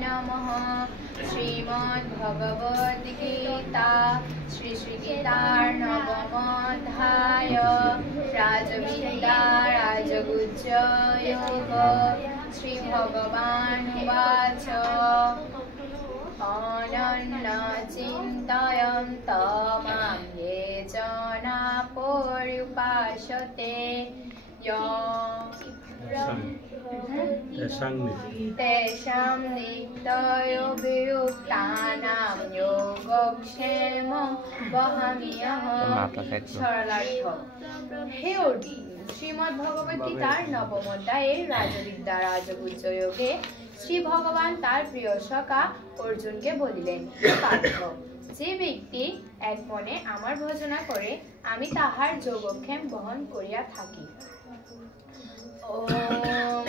नमः। श्रीमद्भगवद्गीता श्री गीतार्णवमोऽध्याय राजविद्या राजगुज्ज योग श्री भगवानुवाच अनन्यचिन्तयन्त मां ये जना पर्युपासते तेषां नित्ययोगयुक्तानां योगक्षेमं वहाम्यहम्। सरलार्थ। हे अर्जुन, श्रीमद् भगवद गीतार नवम अध्याये राजविद्या राजगुज्ज योगे श्री भगवान तार प्रिय सखा अर्जुन के बोलिलेन, पार्थ, যে ব্যক্তি এক মনে আমার ভজনা করে আমি তাহার যোগক্ষেম বহন করিয়া থাকি। ওম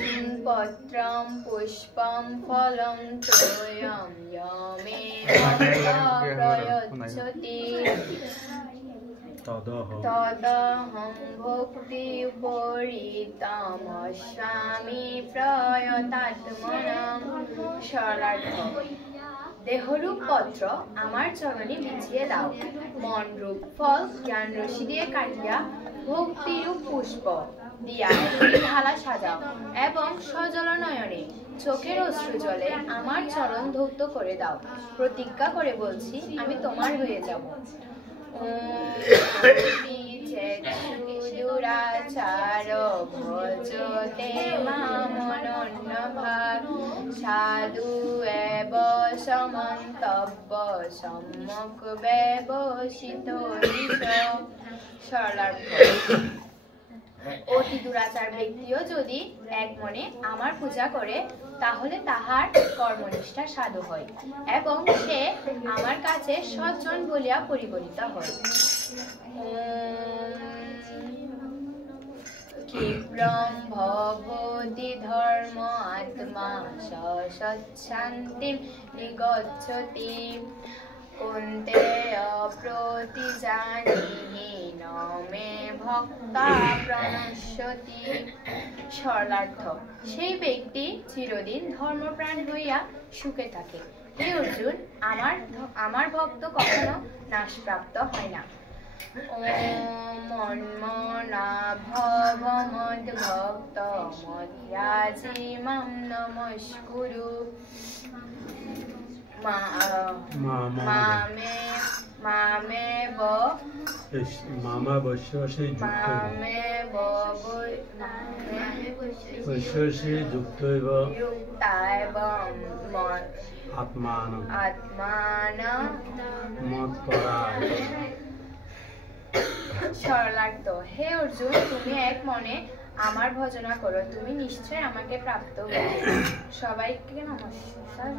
পত্রম পুষ্পম ফলম তোয়ম যমে প্রয়চ্ছতি তদহং ভক্তি পরিতমস্বামী প্রয়তাত্মনঃ। সরলার্থ। দেহরূপ পত্র আমার চরণে বিছিয়ে দাও, মনরূপ ফল জ্ঞান রশি দিয়ে কাটিয়া ভক্তিরূপ পুষ্প দিয়া ঢালা সাজাও এবং সজল নয়নে চোখের অশ্রু জলে আমার চরণ ধৌত করে দাও। প্রতিজ্ঞা করে বলছি আমি তোমার হয়ে যাব। দুরাচার ভজতে মামনন্যভাগ সাধু এব সমন্তব্য সম্যক ব্যবসিত। সরলার্থ। অতি দুরাচার ব্যক্তিও যদি এক মনে আমার পূজা করে তাহলে তাহার কর্মনিষ্ঠা সাধু হয় এবং সে আমার কাছে সজ্জন বলিয়া পরিগণিত হয়। ক্ষিপ্রম ভবতি ধর্ম আত্মা সৎশান্তিম নিগচ্ছতি কুন্তেয় প্রতিজানিহি ন মে ভক্তা প্রণশ্যতি। সরলার্থ। সেই ব্যক্তি চিরদিন ধর্মপ্রাণ হইয়া সুখে থাকে। হে অর্জুন, আমার ভক্ত কখনো নাশপ্রাপ্ত হয় না। মন্মনা ভব মদ্ভক্ত মধ্যাজি মাম নমস্কুরু সরলার্থ। হে অর্জুন, তুমি এক মনে আমার ভজনা করো, তুমি নিশ্চয় আমাকে প্রাপ্ত হইবে। সবাইকে নমস্কার।